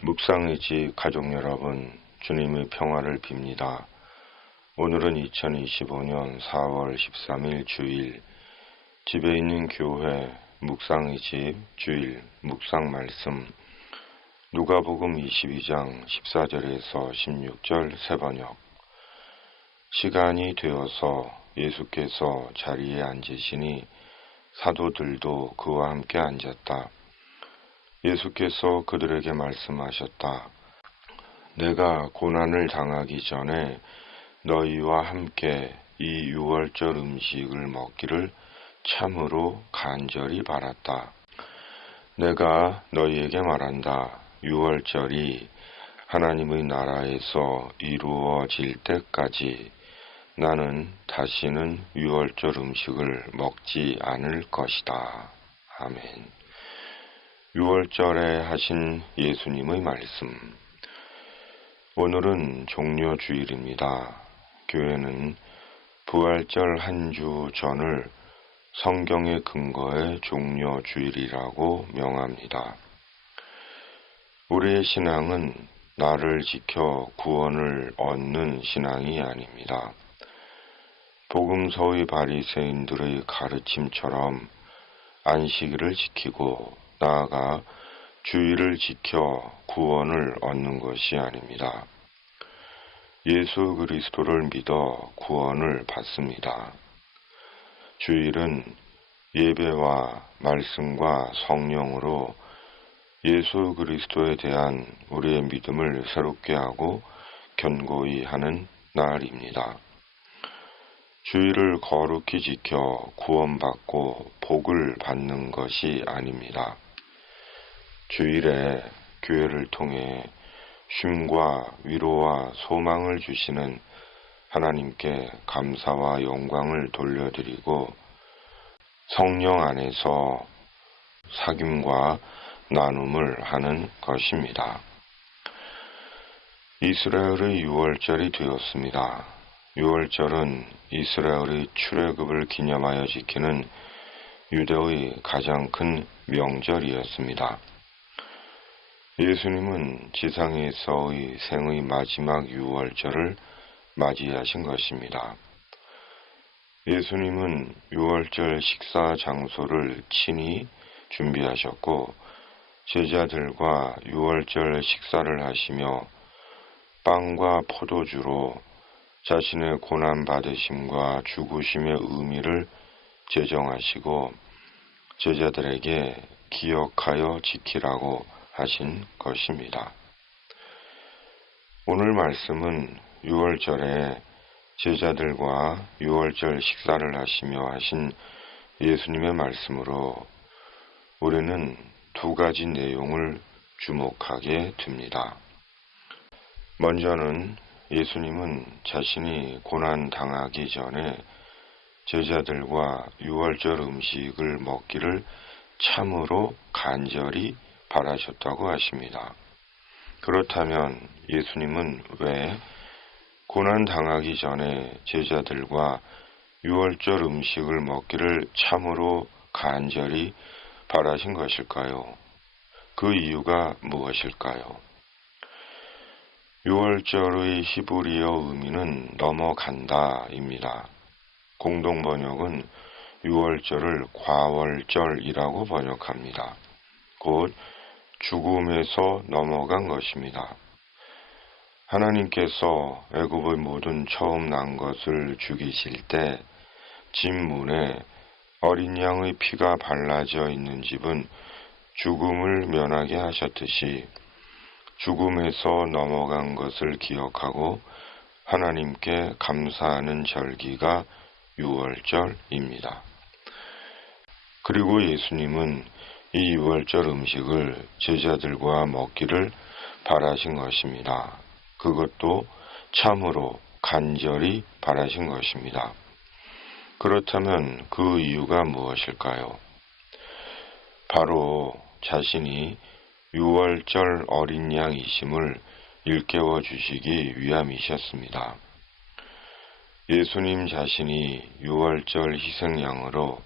묵상의지 가족 여러분, 주님의 평화를 빕니다. 오늘은 2025년 4월 13일 주일, 집에 있는 교회 묵상의집 주일 묵상 말씀 누가복음 22장 14절에서 16절 새번역. 시간이 되어서 예수께서 자리에 앉으시니 사도들도 그와 함께 앉았다. 예수께서 그들에게 말씀하셨다. 내가 고난을 당하기 전에 너희와 함께 이 유월절 음식을 먹기를 참으로 간절히 바랐다. 내가 너희에게 말한다. 유월절이 하나님의 나라에서 이루어질 때까지 나는 다시는 유월절 음식을 먹지 않을 것이다. 아멘. 유월절에 하신 예수님의 말씀. 오늘은 종료주일입니다. 교회는 부활절 한 주 전을 성경의 근거에 종료주일이라고 명합니다. 우리의 신앙은 나를 지켜 구원을 얻는 신앙이 아닙니다. 복음서의 바리새인들의 가르침처럼 안식일을 지키고 나아가 주일을 지켜 구원을 얻는 것이 아닙니다. 예수 그리스도를 믿어 구원을 받습니다. 주일은 예배와 말씀과 성령으로 예수 그리스도에 대한 우리의 믿음을 새롭게 하고 견고히 하는 날입니다. 주일을 거룩히 지켜 구원받고 복을 받는 것이 아닙니다. 주일에 교회를 통해 쉼과 위로와 소망을 주시는 하나님께 감사와 영광을 돌려드리고 성령 안에서 사귐과 나눔을 하는 것입니다. 이스라엘의 유월절이 되었습니다. 유월절은 이스라엘의 출애굽을 기념하여 지키는 유대의 가장 큰 명절이었습니다. 예수님은 지상에서의 생의 마지막 유월절을 맞이하신 것입니다. 예수님은 유월절 식사 장소를 친히 준비하셨고 제자들과 유월절 식사를 하시며 빵과 포도주로 자신의 고난받으심과 죽으심의 의미를 제정하시고 제자들에게 기억하여 지키라고 하신 것입니다. 오늘 말씀은 유월절에 제자들과 유월절 식사를 하시며 하신 예수님의 말씀으로 우리는 두 가지 내용을 주목하게 됩니다. 먼저는 예수님은 자신이 고난당하기 전에 제자들과 유월절 음식을 먹기를 참으로 간절히 바라셨다고 하십니다. 그렇다면 예수님은 왜 고난당하기 전에 제자들과 유월절 음식을 먹기를 참으로 간절히 바라신 것일까요? 그 이유가 무엇일까요? 유월절의 히브리어 의미는 넘어간다입니다. 공동번역은 유월절을 과월절이라고 번역합니다. 곧 죽음에서 넘어간 것입니다. 하나님께서 애굽의 모든 처음 난 것을 죽이실 때 집 문에 어린 양의 피가 발라져 있는 집은 죽음을 면하게 하셨듯이 죽음에서 넘어간 것을 기억하고 하나님께 감사하는 절기가 유월절입니다. 그리고 예수님은 이 유월절 음식을 제자들과 먹기를 바라신 것입니다. 그것도 참으로 간절히 바라신 것입니다. 그렇다면 그 이유가 무엇일까요? 바로 자신이 유월절 어린 양이심을 일깨워 주시기 위함이셨습니다. 예수님 자신이 유월절 희생양으로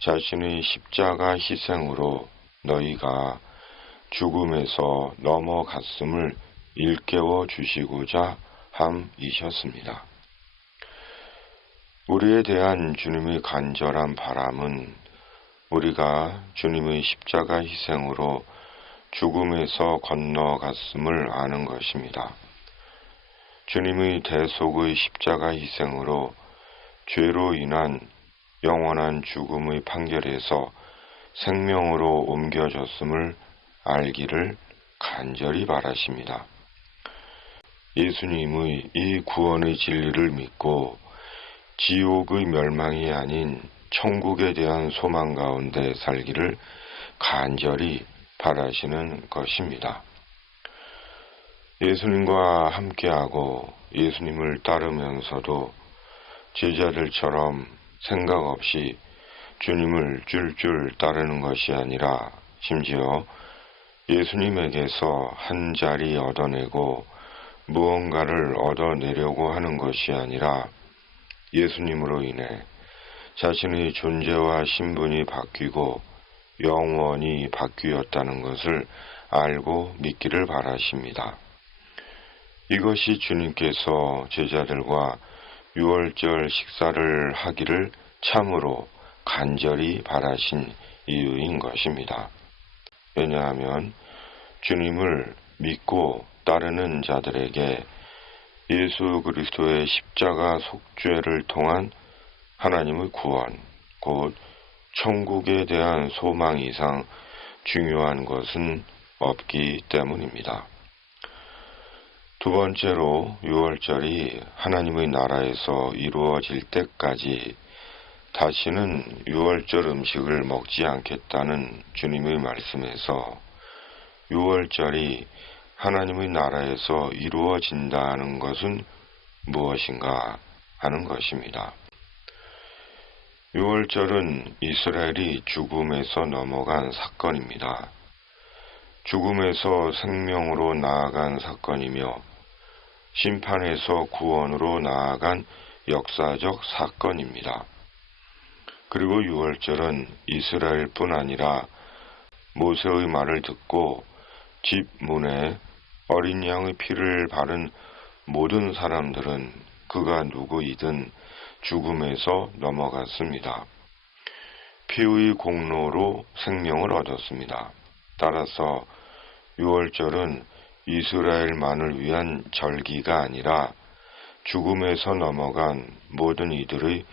자신의 십자가 희생으로 너희가 죽음에서 넘어갔음을 일깨워 주시고자 함이셨습니다. 우리에 대한 주님의 간절한 바람은 우리가 주님의 십자가 희생으로 죽음에서 건너갔음을 아는 것입니다. 주님의 대속의 십자가 희생으로 죄로 인한 영원한 죽음의 판결에서 생명으로 옮겨졌음을 알기를 간절히 바라십니다. 예수님의 이 구원의 진리를 믿고 지옥의 멸망이 아닌 천국에 대한 소망 가운데 살기를 간절히 바라시는 것입니다. 예수님과 함께하고 예수님을 따르면서도 제자들처럼 생각 없이 주님을 쫄쫄 따르는 것이 아니라 심지어 예수님에게서 한 자리 얻어내고 무언가를 얻어내려고 하는 것이 아니라 예수님으로 인해 자신의 존재와 신분이 바뀌고 영원히 바뀌었다는 것을 알고 믿기를 바라십니다. 이것이 주님께서 제자들과 유월절 식사를 하기를 참으로 간절히 바라신 이유인 것입니다. 왜냐하면 주님을 믿고 따르는 자들에게 예수 그리스도의 십자가 속죄를 통한 하나님의 구원, 곧 천국에 대한 소망 이상 중요한 것은 없기 때문입니다. 두 번째로 유월절이 하나님의 나라에서 이루어질 때까지 다시는 유월절 음식을 먹지 않겠다는 주님의 말씀에서 유월절이 하나님의 나라에서 이루어진다는 것은 무엇인가 하는 것입니다. 유월절은 이스라엘이 죽음에서 넘어간 사건입니다. 죽음에서 생명으로 나아간 사건이며 심판에서 구원으로 나아간 역사적 사건입니다. 그리고 유월절은 이스라엘뿐 아니라 모세의 말을 듣고 집 문에 어린 양의 피를 바른 모든 사람들은 그가 누구이든 죽음에서 넘어갔습니다. 피의 공로로 생명을 얻었습니다. 따라서 유월절은 이스라엘만을 위한 절기가 아니라 죽음에서 넘어간 모든 이들의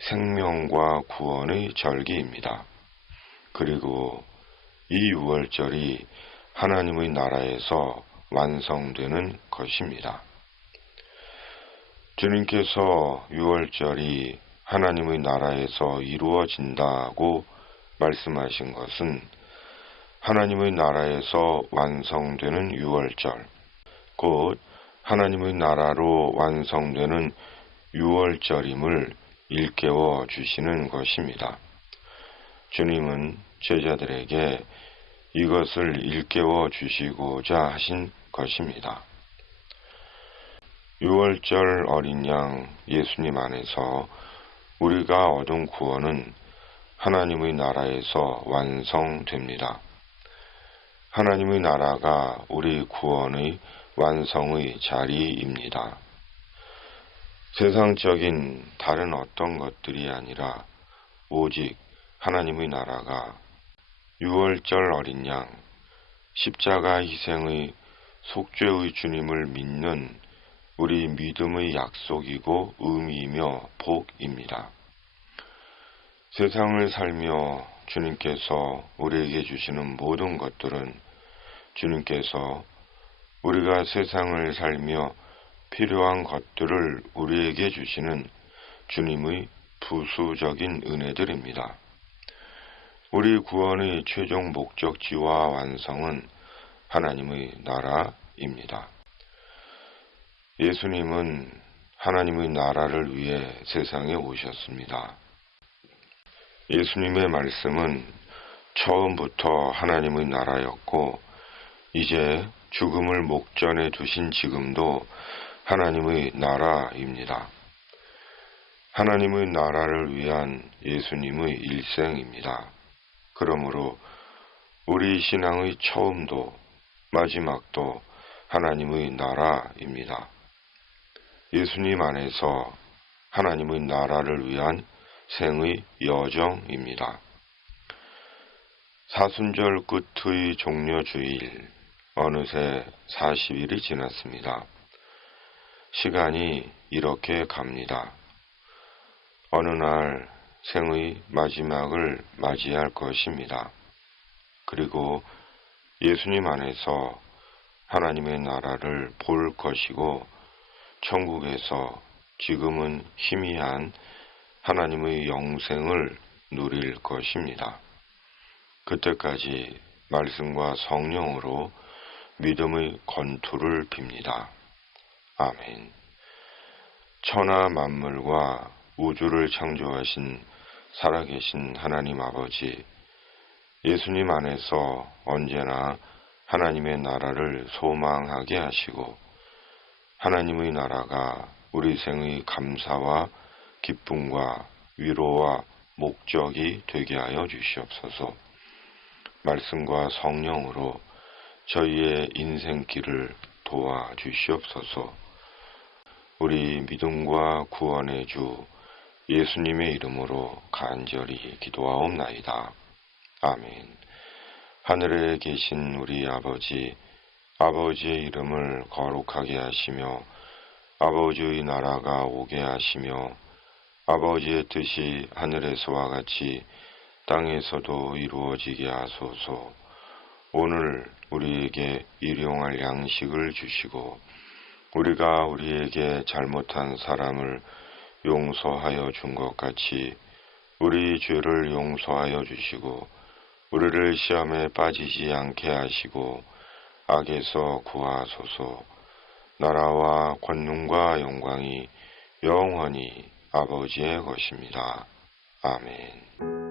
생명과 구원의 절기입니다. 그리고 이 유월절이 하나님의 나라에서 완성되는 것입니다. 주님께서 유월절이 하나님의 나라에서 이루어진다고 말씀하신 것은 하나님의 나라에서 완성되는 유월절, 곧 하나님의 나라로 완성되는 유월절임을 일깨워 주시는 것입니다. 주님은 제자들에게 이것을 일깨워 주시고자 하신 것입니다. 유월절 어린 양 예수님 안에서 우리가 얻은 구원은 하나님의 나라에서 완성됩니다. 하나님의 나라가 우리 구원의 완성의 자리입니다. 세상적인 다른 어떤 것들이 아니라 오직 하나님의 나라가 유월절 어린 양, 십자가 희생의 속죄의 주님을 믿는 우리 믿음의 약속이고 의미이며 복입니다. 세상을 살며 주님께서 우리에게 주시는 모든 것들은 주님께서 우리가 세상을 살며 필요한 것들을 우리에게 주시는 주님의 부수적인 은혜들입니다. 우리 구원의 최종 목적지와 완성은 하나님의 나라입니다. 예수님은 하나님의 나라를 위해 세상에 오셨습니다. 예수님의 말씀은 처음부터 하나님의 나라였고 이제 죽음을 목전에 두신 지금도 하나님의 나라입니다. 하나님의 나라를 위한 예수님의 일생입니다. 그러므로 우리 신앙의 처음도 마지막도 하나님의 나라입니다. 예수님 안에서 하나님의 나라를 위한 생의 여정입니다. 사순절 끝의 종료주일, 어느새 40일이 지났습니다. 시간이 이렇게 갑니다. 어느 날 생의 마지막을 맞이할 것입니다. 그리고 예수님 안에서 하나님의 나라를 볼 것이고 천국에서 지금은 희미한 하나님의 영생을 누릴 것입니다. 그때까지 말씀과 성령으로 믿음의 건투를 빕니다. 아멘. 천하 만물과 우주를 창조하신 살아계신 하나님 아버지, 예수님 안에서 언제나 하나님의 나라를 소망하게 하시고 하나님의 나라가 우리 생의 감사와 기쁨과 위로와 목적이 되게 하여 주시옵소서. 말씀과 성령으로 저희의 인생길을 도와주시옵소서. 우리 믿음과 구원의 주 예수님의 이름으로 간절히 기도하옵나이다. 아멘. 하늘에 계신 우리 아버지, 아버지의 이름을 거룩하게 하시며 아버지의 나라가 오게 하시며 아버지의 뜻이 하늘에서와 같이 땅에서도 이루어지게 하소서. 오늘 우리에게 일용할 양식을 주시고 우리가 우리에게 잘못한 사람을 용서하여 준 것 같이 우리 죄를 용서하여 주시고 우리를 시험에 빠지지 않게 하시고 악에서 구하소서. 나라와 권능과 영광이 영원히 아버지의 것입니다. 아멘.